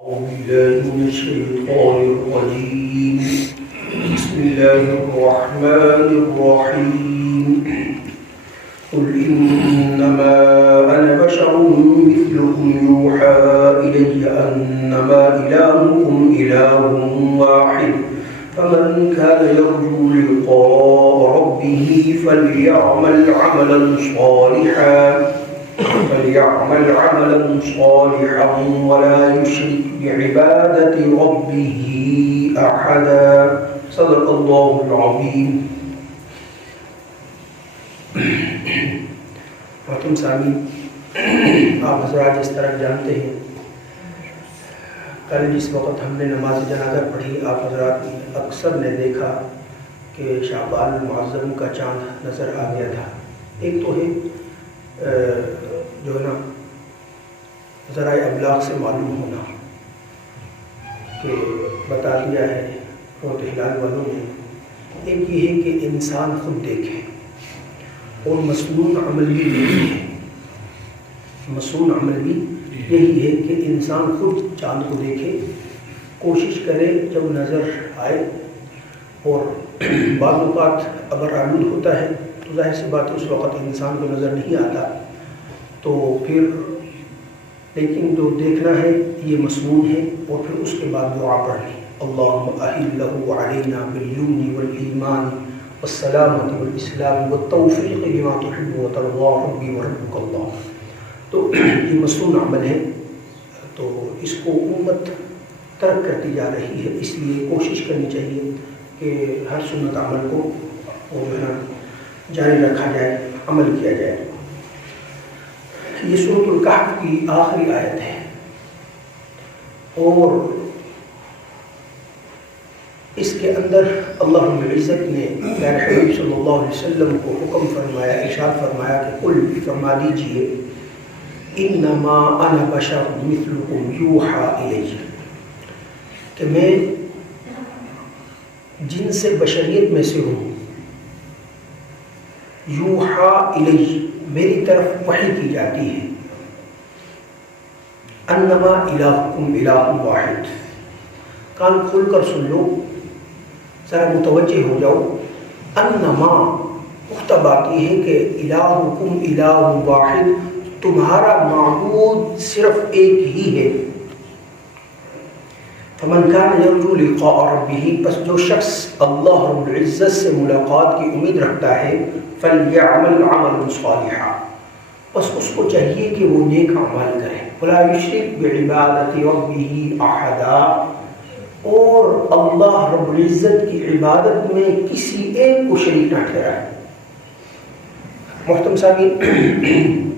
أعوذ بالله من الشيطان الرجيم. بسم الله الرحمن الرحيم. قل إنما أنا بشر مثلكم يوحى إلي أنما إلهكم إله واحد فمن كان يرجو لقاء ربه فليعمل عملا صالحا ولا يشرك بعبادة ربه أحدا. صدق الله العظيم. محترم سامعین، آپ حضرات جس طرح جانتے ہیں کل جس وقت ہم نے نماز جنازہ پڑھی، آپ حضرات اکثر نے دیکھا کہ شعبان المعظم کا چاند نظر آ گیا تھا. ایک تو ہے جو ہے نا ذرائع ابلاغ سے معلوم ہونا کہ بتا دیا ہے روت ہلال والوں نے. ایک یہ ہے کہ انسان خود دیکھے اور مسنون عمل بھی یہی ہے. مسنون عمل بھی یہی ہے کہ انسان خود چاند کو دیکھے، کوشش کرے جب نظر آئے. اور بعض اوقات اگر آلود ہوتا ہے تو ظاہر سی بات ہے اس وقت انسان کو نظر نہیں آتا، تو پھر لیکن جو دیکھنا ہے یہ مسنون ہے. اور پھر اس کے بعد دعا پڑھنی، اللہم اہلہ علینا بالیمن والایمان والسلامۃ والاسلام والتوفیق لما تحب وترضى ربی وربک اللہ. تو یہ مسنون عمل ہے، تو اس کو امت ترک کرتی جا رہی ہے. اس لیے کوشش کرنی چاہیے کہ ہر سنت عمل کو جاری رکھا جائے، عمل کیا جائے. یہ سورۃ الکہف کی آخری آیت ہے اور اس کے اندر اللہ رب العزت نے پیارے حبیب صلی اللہ علیہ وسلم کو حکم فرمایا، ارشاد فرمایا کہ قل، فرما دیجئے، انما انا بشر مثلکم یوحى الی، کہ میں جن سے بشریت میں سے ہوں. یوحى الی، میری طرف وحی کی جاتی ہے. انما الہکم الہ واحد، کان کھول کر سن لو، ذرا متوجہ ہو جاؤ. انما پختہ بات یہ ہے کہ الہکم الہ واحد، تمہارا معبود صرف ایک ہی ہے. فمن کان یرجو لقاء ربہ، پس جو شخص اللہ رب العزت سے ملاقات کی امید رکھتا ہے، فلیعمل عملا صالحا، بس اس کو چاہیے کہ وہ نیک اعمال کرے. ولا یشرک بعبادۃ ربہ احدا، اور اللہ رب العزت کی عبادت میں کسی ایک کو شریک نہ ٹھہرائے. محترم سامعین،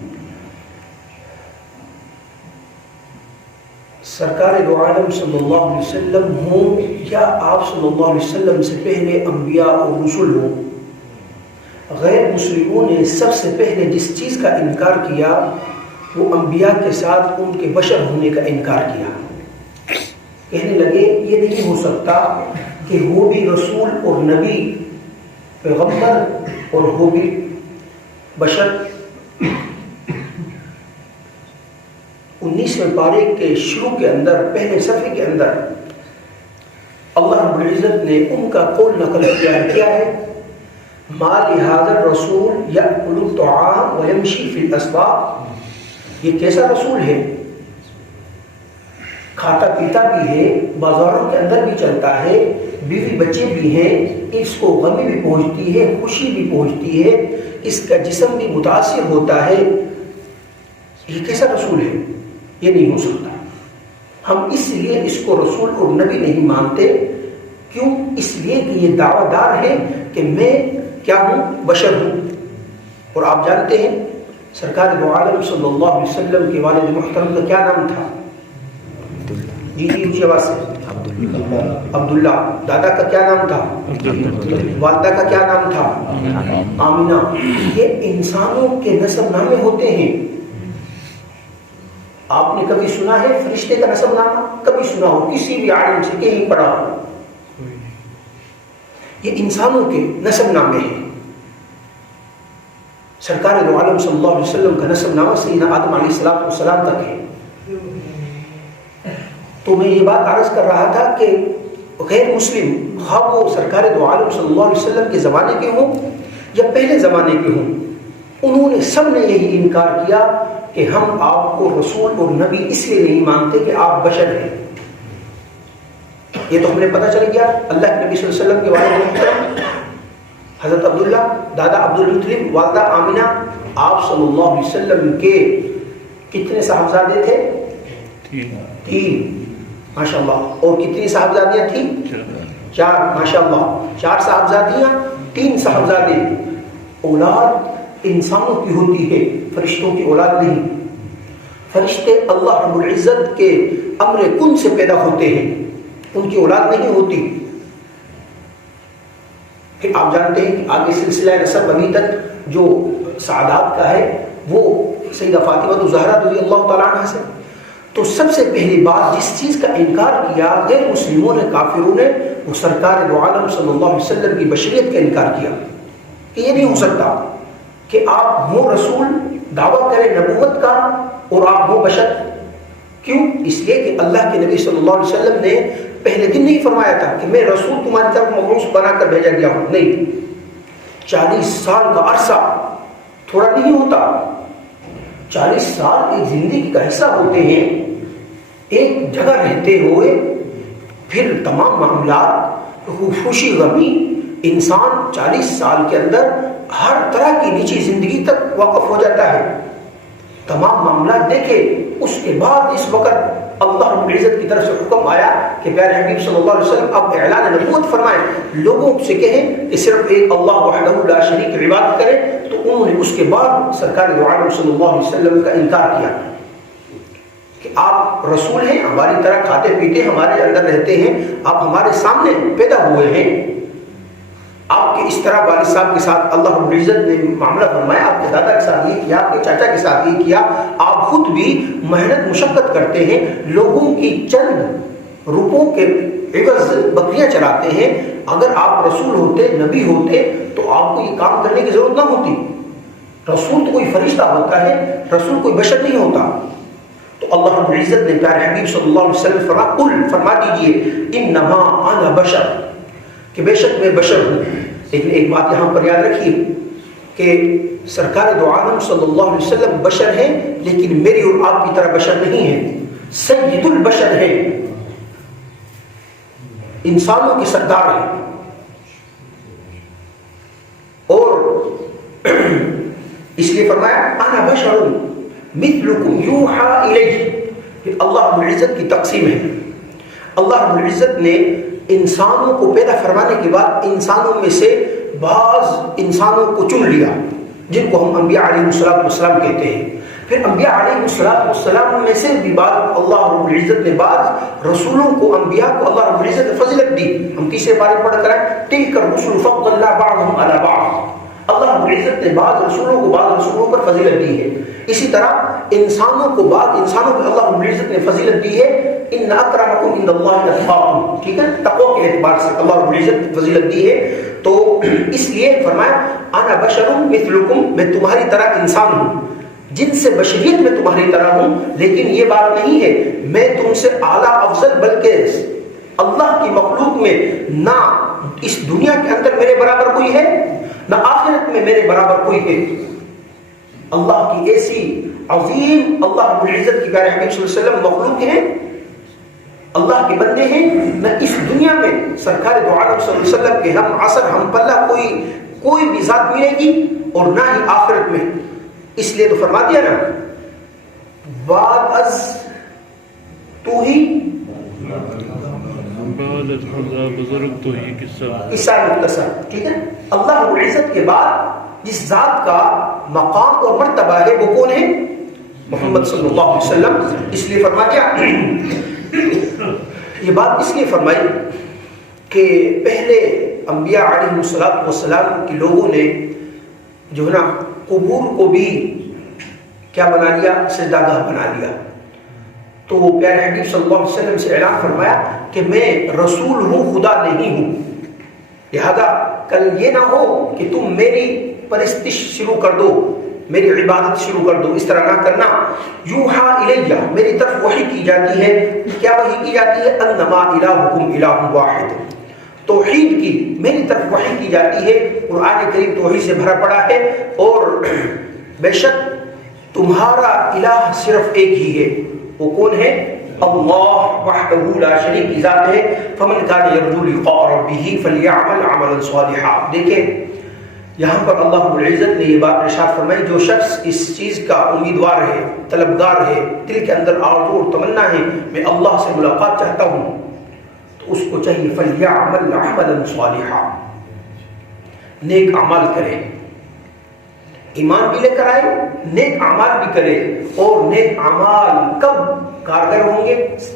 سرکار دو عالم صلی اللہ علیہ وسلم ہوں یا آپ صلی اللہ علیہ وسلم سے پہلے انبیاء اور رسول ہوں، غیر مسلموں نے سب سے پہلے جس چیز کا انکار کیا وہ انبیاء کے ساتھ ان کے بشر ہونے کا انکار کیا. کہنے لگے یہ نہیں ہو سکتا کہ وہ بھی رسول اور نبی پیغمبر اور وہ بھی بشر. 19ویں پارے کے شروع کے اندر پہلے صفحے کے اندر اللہ رب العزت نے ان کا قول نقل کیا ہے، ما لهذا الرسول یأکل الطعام ویمشی فی الاسواق. یہ کیسا رسول ہے، کھاتا پیتا بھی ہے، بازاروں کے اندر بھی چلتا ہے، بیوی بچے بھی ہیں، اس کو غمی بھی پہنچتی ہے، خوشی بھی پہنچتی ہے، اس کا جسم بھی متاثر ہوتا ہے. یہ کیسا رسول ہے؟ یہ نہیں ہو سکتا. ہم اس لیے اس کو رسول اور نبی نہیں مانتے. کیوں؟ اس لیے کہ یہ دعویٰ دار ہے کہ میں کیا ہوں، بشر ہوں. اور آپ جانتے ہیں سرکار دو عالم صلی اللہ علیہ وسلم کے والد محترم کا کیا نام تھا؟ جی اونچی آواز سے. عبداللہ. دادا کا کیا نام تھا؟ والدہ کا کیا نام تھا؟ آمینہ. یہ انسانوں کے نسب نامے ہوتے ہیں. آپ نے کبھی سنا ہے فرشتے کا نسب نامہ؟ کبھی سنا ہو کسی بھی عالم سے کہیں پڑھا ہو؟ یہ انسانوں کے نسب نامے ہیں. سرکار دو عالم صلی اللہ علیہ وسلم کا نسب نامہ سیدنا آدم علیہ السلام تک ہے. تو میں یہ بات عرض کر رہا تھا کہ غیر مسلم خواہ وہ سرکار دو عالم صلی اللہ علیہ وسلم کے زمانے کے ہوں یا پہلے زمانے کے ہوں، انہوں نے سب نے یہی انکار کیا کہ ہم آپ کو رسول اور نبی اس لیے نہیں مانتے کہ آپ بشر ہیں۔ یہ تو ہمیں پتہ چل گیا اللہ کے نبی صلی اللہ علیہ وسلم کے والد محترم حضرت عبداللہ، دادا عبدالمطلب، والدہ آمنہ، آپ صلی اللہ علیہ وسلم کے کتنے صاحبزادے تھے؟ 3 ماشاء اللہ۔ اور کتنی صاحبزادیاں تھیں؟ 4 ماشاء اللہ۔ 4 صاحبزادیاں، 3 صاحبزادے۔ اولاد انسانوں کی ہوتی ہے، فرشتوں کی اولاد نہیں۔ فرشتے اللہ رب العزت کے امر کن سے پیدا ہوتے ہیں، ان کی اولاد نہیں ہوتی۔ پھر آپ جانتے ہیں کہ آگے سلسلہ نسب ابھی تک جو سعادات کا ہے وہ سیدہ فاطمہ زہرا رضی اللہ تعالیٰ عنہ سے۔ تو سب سے پہلی بات جس چیز کا انکار کیا غیر مسلموں نے، کافروں نے، وہ سرکار دو عالم صلی اللہ علیہ وسلم کی بشریت کا انکار کیا کہ یہ نہیں ہو سکتا کہ آپ ہو رسول، دعویٰ کریں نبوت کا اور آپ ہو بشر۔ کیوں؟ اس لیے کہ اللہ کے نبی صلی اللہ علیہ وسلم نے پہلے دن نہیں فرمایا تھا کہ میں رسول تمہاری طرف مبعوث بنا کر بھیجا گیا ہوں، نہیں۔ 40 سال کا عرصہ تھوڑا نہیں ہوتا، 40 سال ایک زندگی کا حصہ ہوتے ہیں۔ ایک جگہ رہتے ہوئے پھر تمام معاملات، خوشی غمی، انسان 40 سال کے اندر ہر طرح کی نجی زندگی تک واقف ہو جاتا ہے، تمام معاملات دیکھے۔ اس کے بعد اس وقت اللہ رب العزت کی طرف سے حکم آیا کہ پیارے حبیب صلی اللہ علیہ وسلم اب اعلان نبوت فرمائیں، لوگوں سے کہیں کہ صرف ایک اللہ وحدہ لا شریک عبادت کریں۔ تو انہوں نے اس کے بعد سرکار دو عالم صلی اللہ علیہ وسلم کا انکار کیا کہ آپ رسول ہیں، ہماری طرح کھاتے پیتے ہمارے اندر رہتے ہیں، آپ ہمارے سامنے پیدا ہوئے ہیں، آپ کے اس طرح والد صاحب کے ساتھ اللہ رب العزت نے معاملہ فرمایا، آپ کے دادا کے ساتھ یہ کیا، آپ کے چاچا کے ساتھ یہ کیا، آپ خود بھی محنت مشقت کرتے ہیں، لوگوں کی چند روپوں کے عوض بکریاں چراتے ہیں۔ اگر آپ رسول ہوتے، نبی ہوتے تو آپ کو یہ کام کرنے کی ضرورت نہ ہوتی۔ رسول تو کوئی فرشتہ ہوتا ہے، رسول کوئی بشر نہیں ہوتا۔ تو اللہ رب العزت نے پیارے حبیب صلی اللہ علیہ وسلم فرمایا، قل فرما دیجئے انما انا بشر، کہ بے شک میں بشر ہوں۔ لیکن ایک بات یہاں پر یاد رکھیے کہ سرکار دو عالم صلی اللہ علیہ وسلم بشر ہیں، لیکن میری اور آپ کی طرح بشر نہیں ہیں، سید البشر ہیں، انسانوں کے سردار ہیں۔ اور اس لیے فرمایا انا بشر مثلکم یوحا الیہ، کہ اللہ رب العزت کی تقسیم ہے۔ اللہ رب العزت نے انسانوں کو پیدا فرمانے کے بعد انسانوں میں سے بعض انسانوں کو چن لیا، جن کو ہم انبیاء علیہ السلام کہتے ہیں۔ پھر انبیاء علیہ السلام میں سے بھی بعض اللہ رب العزت نے بعض رسولوں کو، انبیاء کو اللہ رب العزت نے فضیلت دی۔ ہم تیسرے پارے پڑھ کر آئے، تلک الرسل فضل اللہ بعضهم علی بعض، اللہ رب العزت نے بعض رسولوں کو بعض رسولوں پر فضیلت دی ہے۔ اسی طرح انسانوں کو بعض انسانوں پر اللہ رب العزت نے فضیلت دی ہے، ان اکرمکم عند اللہ اتقاکم، ٹھیک ہے، تقوی کے اعتبار سے اللہ رب العزت نے فضیلت دی ہے۔ تو اس لیے فرمایا انا بشر مثلکم، میں تمہاری طرح انسان ہوں، جن سے بشریت میں تمہاری طرح ہوں، لیکن یہ بات نہیں ہے میں تم سے اعلیٰ افضل، بلکہ اللہ کی مخلوق میں نہ اس دنیا کے اندر میرے برابر کوئی ہے، نہ آخرت میں میرے برابر کوئی ہے۔ اللہ کی ایسی عظیم، اللہ رب العزت کی پیارے حبیب صلی اللہ علیہ وسلم مخلوق ہیں، اللہ کے بندے ہیں، نہ اس دنیا میں سرکار دو عالم صلی اللہ علیہ وسلم کے ہم عصر ہم پلہ کوئی بھی ذات ملے گی، اور نہ ہی آخرت میں۔ اس لیے تو فرما دیا نا، بعد از تو ہی بزرگ تو ہی قصہ مختصر، ٹھیک ہے۔ اللہ رب العزت کے بعد جس ذات کا مقام اور مرتبہ ہے وہ کون ہے؟ محمد صلی اللہ علیہ وسلم۔ اس لیے فرما دیا، یہ بات اس لیے فرمائی کہ پہلے انبیاء علیہ السلام کے لوگوں نے جو ہے نا قبور کو بھی کیا بنا لیا؟ سجدہ گاہ بنا لیا۔ تو پیارے حبیب صلی اللہ علیہ وسلم سے اعلان فرمایا کہ میں رسول ہوں، خدا نہیں ہوں، لہذا کل یہ نہ ہو کہ تم میری پرستش شروع کر دو، میری عبادت شروع کر دو، اس طرح نہ کرنا. یوحا الیہ، میری طرف وحی کی جاتی ہے. کیا وحی کی جاتی ہے؟ انما الہکم الہ واحد، توحید کی میری طرف وحی کی جاتی ہے. قرآن کریم توحید سے بھرا پڑا ہے. اور بے شک تمہارا الہ صرف ایک ہی ہے. وہ کون ہے؟ اللہ وحدہ لا شریک کی ذات ہے. فمن کان یرجو لقاء ربہ فلیعمل عملا صالحا. دیکھیں یہاں پر اللہ رب العزت نے یہ بات ارشاد فرمائی، جو شخص اس چیز کا امیدوار ہے، طلبگار ہے، دل کے اندر آرزو اور تمنا ہے میں اللہ سے ملاقات چاہتا ہوں، تو اس کو چاہیے فلیعمل عملا صالحا، نیک اعمال کرے. ایمان بھی لے کر آئے، نیک اعمال بھی کرے. اور نیک اعمال کب کارگر ہوں گے،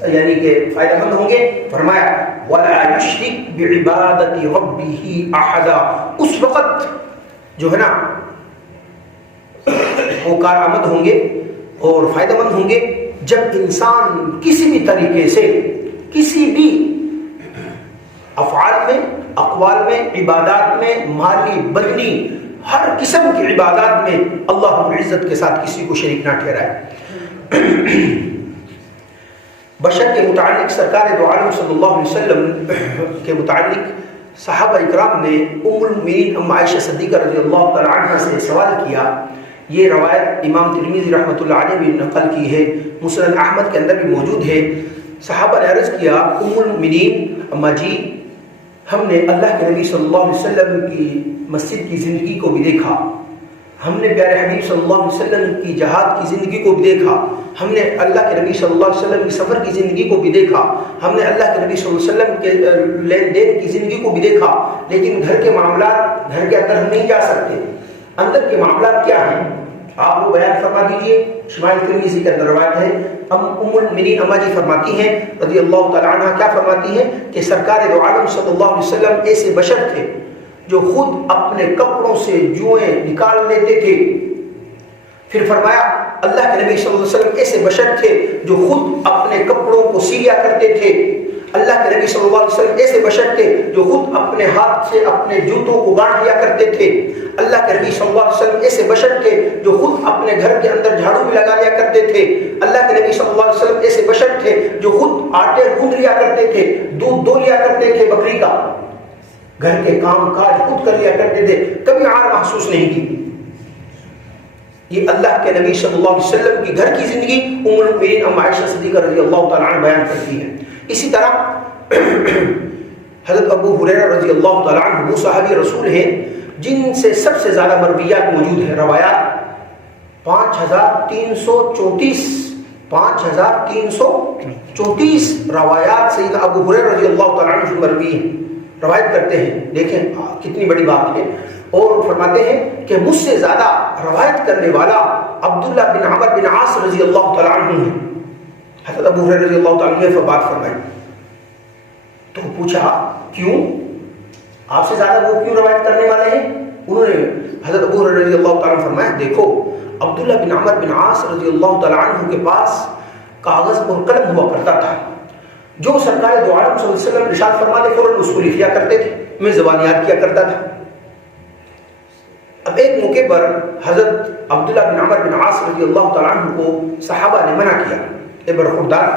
یعنی کہ فائدہ مند ہوں گے؟ فرمایا وَلَا يُشْرِكْ بِعِبَادَةِ رَبِّهِ أَحَدًا. اس وقت جو ہے نا وہ کارآمد ہوں گے اور فائدہ مند ہوں گے جب انسان کسی بھی طریقے سے کسی بھی افعال میں، اقوال میں، عبادات میں، مالی بدنی ہر قسم کی عبادات میں اللہ رب العزت کے ساتھ کسی کو شریک نہ ٹھہرائے. بشر کے متعلق سرکار دو عالم صلی اللہ علیہ وسلم کے متعلق صحابہ اکرام نے ام المؤمنین ام عائشہ صدیقہ رضی اللہ تعالی عنہ سے سوال کیا. یہ روایت امام ترمذی رحمۃ اللہ علیہ بھی نقل کی ہے، مسند احمد کے اندر بھی موجود ہے. صحابہ نے عرض کیا ام المؤمنین اما جی، ہم نے اللہ کے نبی صلی اللہ علیہ وسلم کی مسجد کی زندگی کو بھی دیکھا، ہم نے پیارے حبیب صلی اللہ علیہ وسلم کی جہاد کی زندگی کو بھی دیکھا، ہم نے اللہ کے نبی صلی اللہ علیہ وسلم کی سفر کی زندگی کو بھی دیکھا، ہم نے اللہ کے نبی صلی اللہ علیہ وسلم کے لین دین کی زندگی کو بھی دیکھا. لیکن گھر کے معاملات، گھر کے اندر ہم نہیں جا سکتے. اندر کے معاملات کیا ہیں آپ وہ بیان فرما دیجئے. شمائل ترمذی کے اندر روایت ہے، ام المؤمنین اما جی فرماتی ہیں رضی اللہ تعالی عنہ، کیا فرماتی ہیں کہ سرکار دو عالم صلی اللہ علیہ وسلم ایسے بشر تھے جو خود اپنے کپڑوں سے جوئیں نکال لیتے تھے. پھر فرمایا اللہ کے نبی صلی اللہ علیہ وسلم ایسے بشر تھے جو خود اپنے کپڑوں کو سیا کرتے تھے. اللہ کے نبی صلی اللہ علیہ وسلم ایسے بشر تھے جو خود اپنے ہاتھ سے اپنے جوتوں کو گاڑ لیا کرتے تھے. اللہ کے نبی صلی اللہ علیہ وسلم ایسے بشر تھے جو خود اپنے گھر کے اندر جھاڑو بھی لگا لیا کرتے تھے. اللہ کے نبی صلی اللہ علیہ وسلم ایسے بشر تھے جو خود آٹے گوندھ لیا کرتے تھے، دودھ دو لیا کرتے تھے بکری کا، گھر کے کام کاج خود کر لیا کرتے تھے، کبھی عار محسوس نہیں کی. یہ اللہ کے نبی صلی اللہ علیہ وسلم کی گھر کی زندگی ام المؤمنین ام عائشہ صدیقہ رضی اللہ تعالی عنہ بیان کرتی ہے. اسی طرح حضرت ابو ہریرہ رضی اللہ تعالی عنہ وہ صحابی رسول ہیں جن سے سب سے زیادہ مرویات موجود ہیں. روایات 5334 روایات سیدنا ابو ہریرہ رضی اللہ تعالی عنہ مروی ہیں، روایت کرتے ہیں. دیکھیں کتنی بڑی بات ہے. اور فرماتے ہیں کہ مجھ سے زیادہ روایت کرنے والا عبداللہ بن عمر بن عاص رضی اللہ تعالی عنہ ہیں. حضرت ابو ہریرہ رضی اللہ تعالی عنہ نے بات فرمائی تو پوچھا کیوں، آپ سے زیادہ وہ کیوں روایت کرنے والے ہیں؟ انہوں نے حضرت ابو ہریرہ رضی اللہ تعالی عنہ فرمایا دیکھو عبداللہ بن عمر بن عاص رضی اللہ تعالی عنہ کے پاس کاغذ اور قلم ہوا کرتا تھا، جو سرکار دو عالم صلی اللہ علیہ وسلم ارشاد فرماتے فوراً اس کو لکھ لیا کرتے تھے، میں زبان یاد کیا کرتا تھا. اب ایک موقع پر حضرت عبداللہ بن عمر بن عاص رضی اللہ تعالیٰ عنہ کو صحابہ نے منع کیا، اے برخوردار،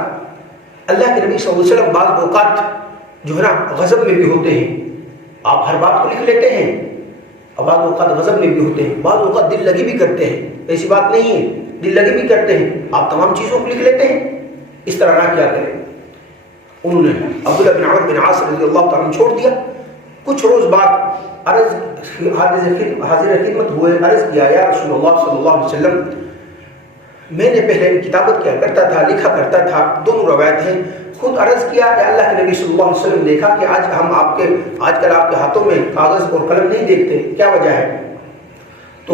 اللہ کے نبی صلی اللہ علیہ وسلم بعض اوقات جو ہے نا غضب میں بھی ہوتے ہیں، آپ ہر بات کو لکھ لیتے ہیں، اور بعض اوقات غضب میں بھی ہوتے ہیں، بعض اوقات دل لگی بھی کرتے ہیں، ایسی بات نہیں ہے، دل لگی بھی کرتے ہیں، آپ تمام چیزوں کو لکھ لیتے ہیں، اس طرح نہ کیا کریں. انہوں نے عبداللہ بن عمر بن عاص رضی اللہ تعالیٰ عنہ چھوڑ دیا. کچھ روز بعد حاضر خدمت ہوئے، عرض کیا یا رسول اللہ صلی اللہ علیہ وسلم، میں نے پہلے کتابت کیا کرتا تھا، لکھا کرتا تھا، دونوں روایت ہیں. خود عرض کیا کہ اللہ کے نبی صلی اللہ علیہ وسلم دیکھا کہ آج کل آپ کے ہاتھوں میں کاغذ اور قلم نہیں دیکھتے، کیا وجہ ہے؟ تو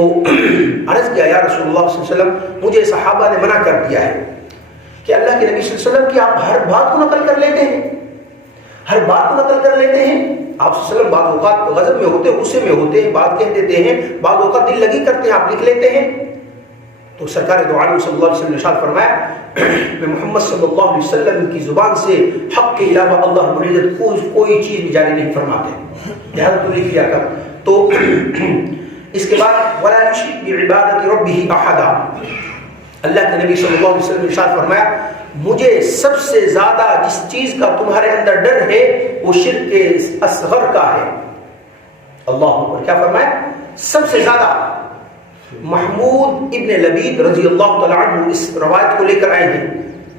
عرض کیا یا رسول اللہ صلی اللہ علیہ وسلم، مجھے صحابہ نے منع کر دیا ہے کہ اللہ کے نبی صلی اللہ علیہ وسلم کی آپ ہر بات کو نقل کر لیتے ہیں، ہر بات کو نقل کر لیتے ہیں. آپ صلی اللہ علیہ وسلم بعض اوقات غضب میں ہوتے ہیں، غصے میں ہوتے ہیں، بات کہہ دیتے ہیں، بعض اوقات دل لگی کرتے ہیں، آپ لکھ لیتے ہیں. تو سرکار دو عالم صلی اللہ علیہ وسلم نے ارشاد فرمایا میں محمد صلی اللہ علیہ وسلم کی زبان سے حق کے علاوہ اللہ رب العزت کوئی چیز بھی جاری نہیں فرماتے، لہذا تو لکھ لیا کر. تو اس کے بعد ولا یشرک بعبادۃ ربہ احدا، اللہ کے نبی صلی اللہ علیہ وسلم نے ارشاد فرمایا مجھے سب سے زیادہ جس چیز کا تمہارے اندر ڈر ہے وہ شرک اصغر کا ہے۔ اللہ اکبر، کیا فرمایا؟ سب سے زیادہ۔ محمود ابن لبید رضی اللہ تعالیٰ عنہ اس روایت کو لے کر آئے ہیں،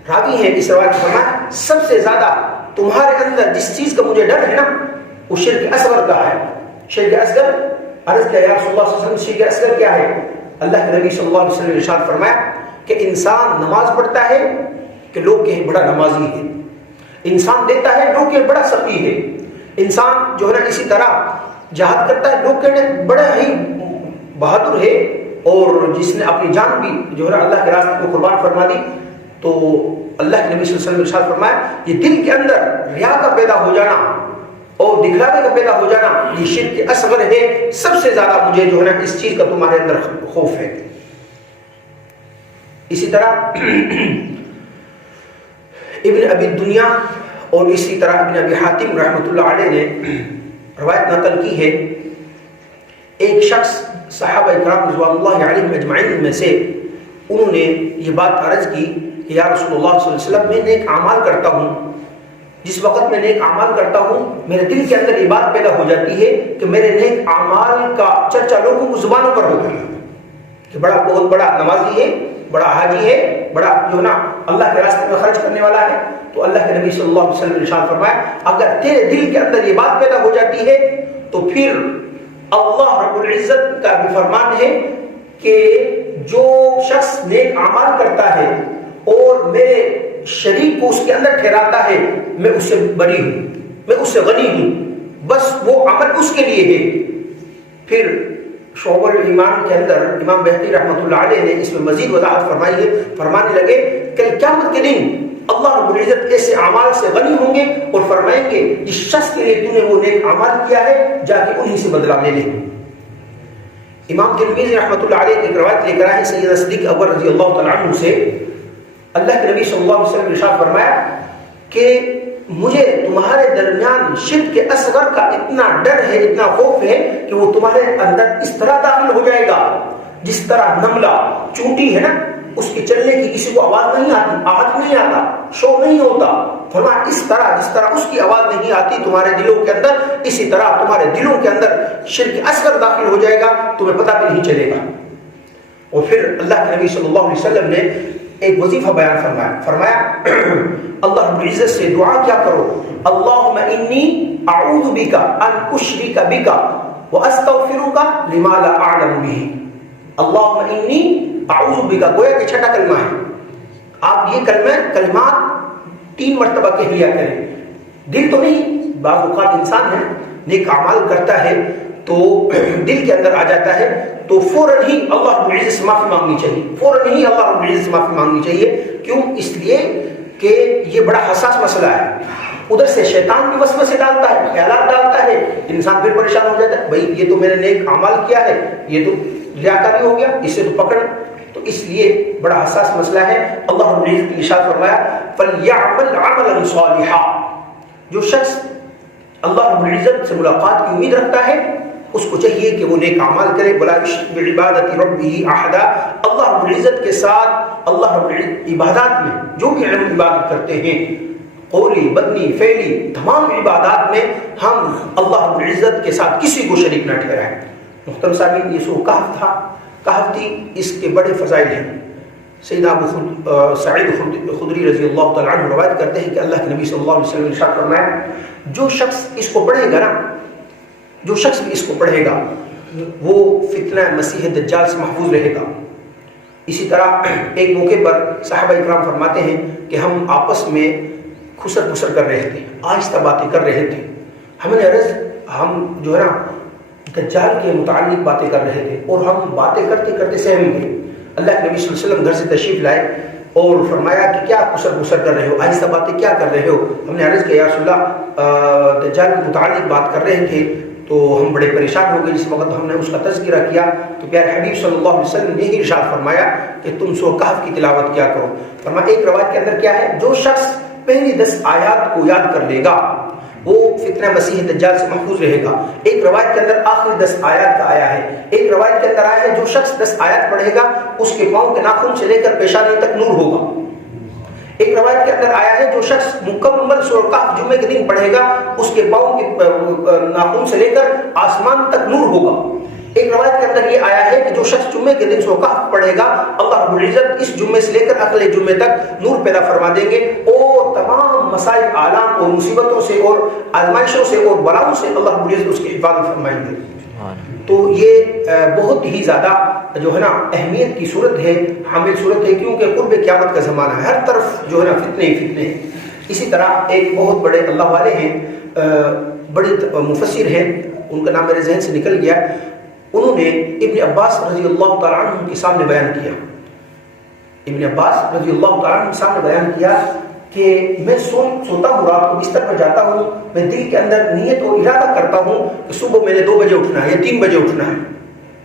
راوی ہیں اس روایت کو، فرمایا سب سے زیادہ تمہارے اندر جس چیز کا مجھے ڈر ہے نا وہ شرک اصغر کا ہے۔ شرک اصغر، عرض کیا یا رسول اللہ صلی اللہ علیہ وسلم شرک اصغر کیا ہے؟ اللہ کے نبی صلی اللہ علیہ وسلم نے ارشاد فرمایا کہ انسان نماز پڑھتا ہے کہ لوگ کہیں بڑا نمازی ہے، انسان دیتا ہے لوگ کہیں بڑا سخی ہے، انسان جو ہے نا اسی طرح جہاد کرتا ہے لوگ کہیں بڑا ہی بہادر ہے، اور جس نے اپنی جان بھی جو ہے نا اللہ کے راستے میں قربان فرما دی، تو اللہ کے نبی صلی اللہ علیہ وسلم نے ارشاد فرمایا یہ دل کے اندر ریا کا پیدا ہو جانا اور دکھلاوے کا پیدا ہو جانا یہ شرک اصغر ہے، سب سے زیادہ مجھے جو ہے نا اس چیز کا تمہارے اندر خوف ہے۔ اسی طرح ابن ابی دنیا اور اسی طرح ابن ابی حاتم رحمۃ اللہ علیہ نے روایت نقل کی ہے، ایک شخص صحابہ کرام رضوان اللہ علیہم اجمعین میں سے انہوں نے یہ بات عرض کی کہ یا رسول اللہ صلی اللہ علیہ وسلم میں نیک اعمال کرتا ہوں، جس وقت میں نیک اعمال کرتا ہوں میرے دل کے اندر یہ بات پیدا ہو جاتی ہے کہ میرے نیک اعمال کا چرچا لوگوں کو زبانوں پر ہوگا کہ بڑا بہت بڑا نمازی ہے، بڑا حاجی ہے، بڑا جو نا اللہ کے راستے میں خرچ کرنے والا ہے۔ تو اللہ کے نبی صلی اللہ علیہ وسلم نے ارشاد فرمایا اگر تیرے دل کے اندر یہ بات پیدا ہو جاتی ہے تو پھر اللہ رب العزت کا بھی فرمان ہے کہ جو شخص نیک اعمال کرتا ہے اور میرے شریک کو اس کے اندر ٹھہراتا ہے میں اس سے بری ہوں، میں اس سے غنی ہوں، بس وہ عمل اس کے لیے ہے۔ پھر شعب الایمان کے اندر امام بہقی رحمۃ اللہ علیہ نے اس میں مزید وضاحت فرمائی ہے، فرمانے لگے کل قیامت کے دن اللہ رب العزت ایسے اعمال سے غنی ہوں گے اور فرمائیں گے جس شخص کے لیے تو نے وہ نیک اعمال کیا ہے جا کے انہی سے بدلہ لے لے۔ امام ترمذی رحمۃ اللہ علیہ کی ایک روایت لے کر آئے سیدنا صدیق اکبر رضی اللہ تعالیٰ عنہ سے، اللہ کے نبی صلی اللہ علیہ وسلم نے ارشاد فرمایا کہ مجھے تمہارے درمیان شرک کے اصغر کا اتنا ڈر ہے، اتنا خوف ہے کہ وہ تمہارے اندر اس طرح داخل ہو جائے گا جس طرح نملہ چونٹی ہے نا اس کے چلنے کی کسی کو آواز نہیں آتی، آہٹ نہیں آتا، شور نہیں ہوتا، فرمایا اس طرح جس طرح اس کی آواز نہیں آتی تمہارے دلوں کے اندر، اسی طرح تمہارے دلوں کے اندر شرک اصغر داخل ہو جائے گا، تمہیں پتہ بھی نہیں چلے گا۔ اور پھر اللہ کے نبی صلی اللہ علیہ وسلم نے ایک وظیفہ بیان فرمایا اللہ رب العزت سے دعا کیا کرو، اللہم انی اعوذ بک ان اشرک بک واستغفرک لما لا اعلم به، اللہم انی اعوذ بک، گویا کہ چھٹا کلمہ ہے، آپ یہ کلمات 3 مرتبہ کہہ لیا کریں، دل تو نہیں، بعض اوقات انسان ہے نیک اعمال کرتا ہے تو دل کے اندر آ جاتا ہے تو فوراً ہی اللہ رب العزت سے معافی مانگنی چاہیے، فوراً ہی اللہ رب العزت سے معافی مانگنی چاہیے۔ کیوں؟ اس لیے کہ یہ بڑا حساس مسئلہ ہے، ادھر سے شیطان بھی وسوسے ڈالتا ہے، خیالات ڈالتا ہے، انسان پھر پریشان ہو جاتا ہے، بھائی یہ تو میں نے نیک اعمال کیا ہے، یہ تو ریاکاری ہو گیا، اس سے تو پکڑ، تو اس لیے بڑا حساس مسئلہ ہے۔ اللہ رب العزت نے ارشاد فرمایا فَلْيَعْمَلْ عَمَلًا صَالِحًا، جو شخص اللہ رب العزت سے ملاقات کی امید رکھتا ہے اس کو چاہیے کہ وہ نیک اعمال کرے، وَلَا يُشْرِكْ بِعِبَادَةِ رَبِّهِ أَحَدًا، اللہ رب العزت کے ساتھ اللہ رب العزت عبادات میں جو بھی ہم عبادت کرتے ہیں، قولی بدنی فعلی، تمام عبادات میں ہم اللہ رب العزت کے ساتھ کسی کو شریک نہ ٹھہرائیں۔ محترم سامعین، یہ سورہ کہف تھا، کہف تھی، اس کے بڑے فضائل ہیں۔ سیدنا ابو سعید خدری رضی اللہ تعالیٰ عنہ روایت کرتے ہیں کہ اللہ کے نبی صلی اللہ علیہ وسلم نے ارشاد فرمایا جو شخص اس کو پڑھے گا نا، جو شخص بھی اس کو پڑھے گا وہ فتنہ مسیح دجال سے محفوظ رہے گا۔ اسی طرح ایک موقع پر صحابہ اکرام فرماتے ہیں کہ ہم آپس میں خسر پسر کر رہے تھے، آہستہ باتیں کر رہے تھے، ہمیں عرض ہم جو ہے نا دجال کے متعلق باتیں کر رہے تھے اور ہم باتیں کرتے کرتے سہم گئے۔ اللہ کے نبی صلی اللہ علیہ وسلم گھر سے تشریف لائے اور فرمایا کہ کیا خسر پسر کر رہے ہو، آہستہ باتیں کیا کر رہے ہو؟ ہم نے عرض کیا یا رسول اللہ دجال کے متعلق بات کر رہے تھے تو ہم بڑے پریشان ہو گئے، جس وقت ہم نے اس کا تذکرہ کیا تو پیارے حبیب صلی اللہ علیہ وسلم نے یہی ارشاد فرمایا کہ تم سورہ کہف کی تلاوت کیا کرو۔ فرمایا ایک روایت کے اندر کیا ہے، جو شخص پہلی 10 آیات کو یاد کر لے گا وہ فتنہ مسیح دجال سے محفوظ رہے گا. ایک روایت کے اندر آخری 10 آیات کا آیا ہے. ایک روایت کے اندر آیا ہے جو شخص 10 آیات پڑھے گا اس کے پاؤں کے ناخن سے لے کر پیشانی تک نور ہوگا. ایک روایت کے اندر آیا ہے جو شخص مکمل سورۃ کہف جمعے کے دن پڑھے گا اس کے پاؤں کے ناخن سے لے کر آسمان تک نور ہوگا. ایک روایت کے اندر یہ آیا ہے کہ جو شخص جمعے کے دن سورۃ کہف پڑھے گا اللہ رب العزت اس جمعے سے لے کر اگلے جمعے تک نور پیدا فرما دیں گے اور تمام مسائل آلام اور مصیبتوں سے اور آزمائشوں سے اور بلاؤں سے اللہ رب العزت اس کی حفاظت فرمائیں گے. تو یہ بہت ہی زیادہ جو ہے نا اہمیت کی صورت ہے, حامل صورت ہے, کیونکہ قرب قیامت کا زمانہ ہے, ہر طرف جو ہے نا فتنے ہی فتنے ہیں. اسی طرح ایک بہت بڑے اللہ والے ہیں, بڑے مفسر ہیں, ان کا نام میرے ذہن سے نکل گیا, انہوں نے ابن عباس رضی اللہ تعالیٰ عنہ کے سامنے بیان کیا. ابن عباس رضی اللہ تعالیٰ عنہ کے سامنے بیان کیا کہ میں سوتا ہوں, رات کو بستر پر جاتا ہوں, میں دل کے اندر نیت اور ارادہ کرتا ہوں کہ صبح میں نے 2 بجے اٹھنا ہے یا 3 بجے اٹھنا ہے,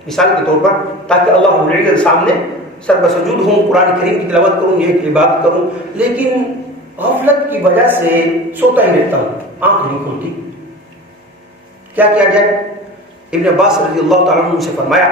مثال کے طور پر, تاکہ اللہ رب العزت سامنے سر بسجود ہوں, قرآن کریم کی تلاوت کروں, نیک عبادت کروں. لیکن غفلت کی وجہ سے سوتا ہی رہتا ہوں, آنکھ نہیں کھلتی. کیا کیا جائے؟ ابن عباس رضی اللہ تعالیٰ عنہ سے فرمایا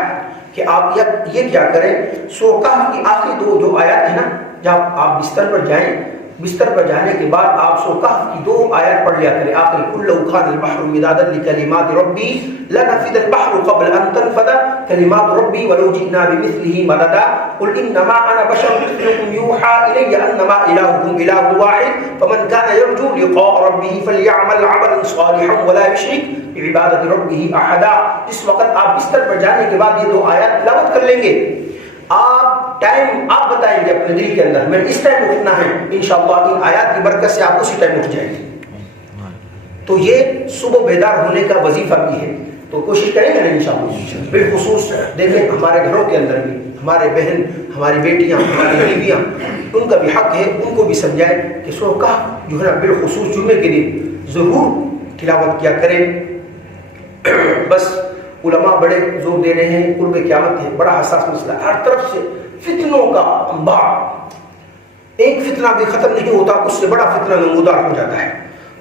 کہ آپ یہ کیا کریں, سورۃ کہف کی آخری 2 جو آیات ہیں نا, جب آپ بستر پر جائیں, بستر پر جانے کے بعد آپ سورۃ کہف کی 2 آیات پڑھ لیا کریں. آخری قل لو كان البحر مدادا لكلمات ربي لنفد البحر قبل ان تنفد كلمات ربي ولو جئنا بمثله مددا قل انما انا بشر مثلكم يوحى الي انما الهكم اله واحد فمن كان يرجو لقاء ربه فليعمل عملا صالحا ولا يشرك بعبادة ربه احدا. اس وقت آپ بستر پر جانے کے بعد یہ 2 آیات تلاوت کر لیں گے. آپ ٹائم آپ بتائیں گے اپنے دل کے اندر میں اس ٹائم اٹھنا ہے, انشاءاللہ ان آیات کی برکت سے آپ اسی ٹائم اٹھ جائیں گے. تو یہ صبح بیدار ہونے کا وظیفہ بھی ہے, تو کوشش کریں گے نا انشاءاللہ. بالخصوص دیکھیں ہمارے گھروں کے اندر بھی ہمارے بہن, ہماری بیٹیاں, ہماری بیویاں, ان کا بھی حق ہے, ان کو بھی سمجھائیں کہ سورۃ کہف جو ہے نا بالخصوص جمعے کے دن ضرور تلاوت کیا کریں. بس علماء بڑے زور دے رہے ہیں, قرب قیامت ہے, بڑا حساس مسئلہ, ہر طرف سے فتنوں کا انبار, ایک فتنہ بھی ختم نہیں ہوتا, اس سے بڑا فتنہ نمودار ہو جاتا ہے.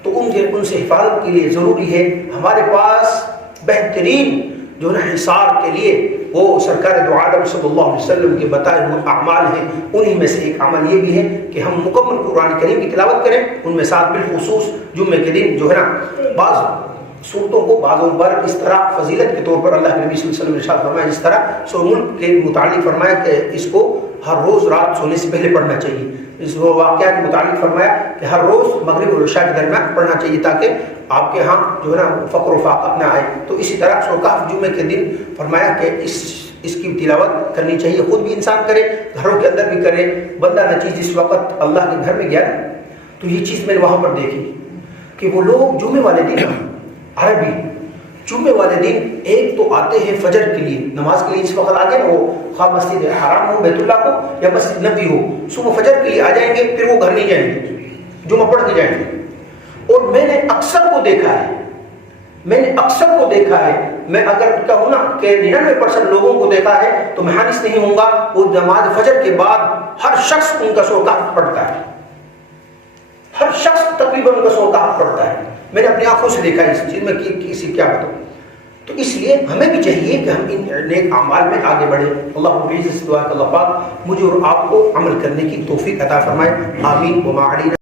تو ان سے حفاظت کے لیے ضروری ہے ہمارے پاس بہترین جو ہے حصار کے لیے وہ سرکار دو عالم صلی اللہ علیہ وسلم کے بتائے ہوئے اعمال ہیں. انہی میں سے ایک عمل یہ بھی ہے کہ ہم مکمل قرآن کریم کی تلاوت کریں, ان میں ساتھ بالخصوص جمعے کے دن جو ہے نا بعض صورتوں کو بعض بار اس طرح فضیلت کے طور پر اللہ کے نبی صلی اللہ علیہ وسلم نے ارشاد فرمایا, جس طرح سورہ ملک کے متعلق فرمایا کہ اس کو ہر روز رات سونے سے پہلے پڑھنا چاہیے. اس واقعہ کے متعلق فرمایا کہ ہر روز مغرب اور عشاء کے درمیان پڑھنا چاہیے تاکہ آپ کے ہاں جو ہے نا فقر و فاقہ نہ آئے. تو اسی طرح سورۃ کہف جمعے کے دن فرمایا کہ اس کی تلاوت کرنی چاہیے, خود بھی انسان کرے, گھروں کے اندر بھی کرے. بندہ نہ چیز جس وقت اللہ کے گھر میں گیا تو یہ چیز میں نے وہاں پر دیکھی کہ وہ لوگ جمعے والے دن عربی جمعے والے دن ایک تو آتے ہیں فجر کے لیے, نماز کے لیے اس وقت آگے نا, وہ خواہ مسجد حرام ہو, بیت اللہ ہو یا مسجد نبی ہو, صبح فجر کے لیے آ جائیں گے, پھر وہ گھر نہیں جائیں گے, جمعہ پڑھ کے جائیں گے. اور میں نے اکثر کو دیکھا ہے, میں اگر کہوں نا کہ 99% لوگوں کو دیکھا ہے تو میں حانس نہیں ہوں گا, وہ نماز فجر کے بعد ہر شخص ان کا سورۃ کہف پڑھتا ہے, ہر شخص تقریباً ان کا سورۃ کہف پڑھتا ہے. میں نے اپنی آنکھوں سے دیکھا اس چیز میں کسی کیا بتاؤں. تو اس لیے ہمیں بھی چاہیے کہ ہم ان نیک اعمال میں آگے بڑھیں. اللہ رب العزت سے دعا کہ اللہ پاک مجھے اور آپ کو عمل کرنے کی توفیق عطا فرمائے. آمین. وما علینا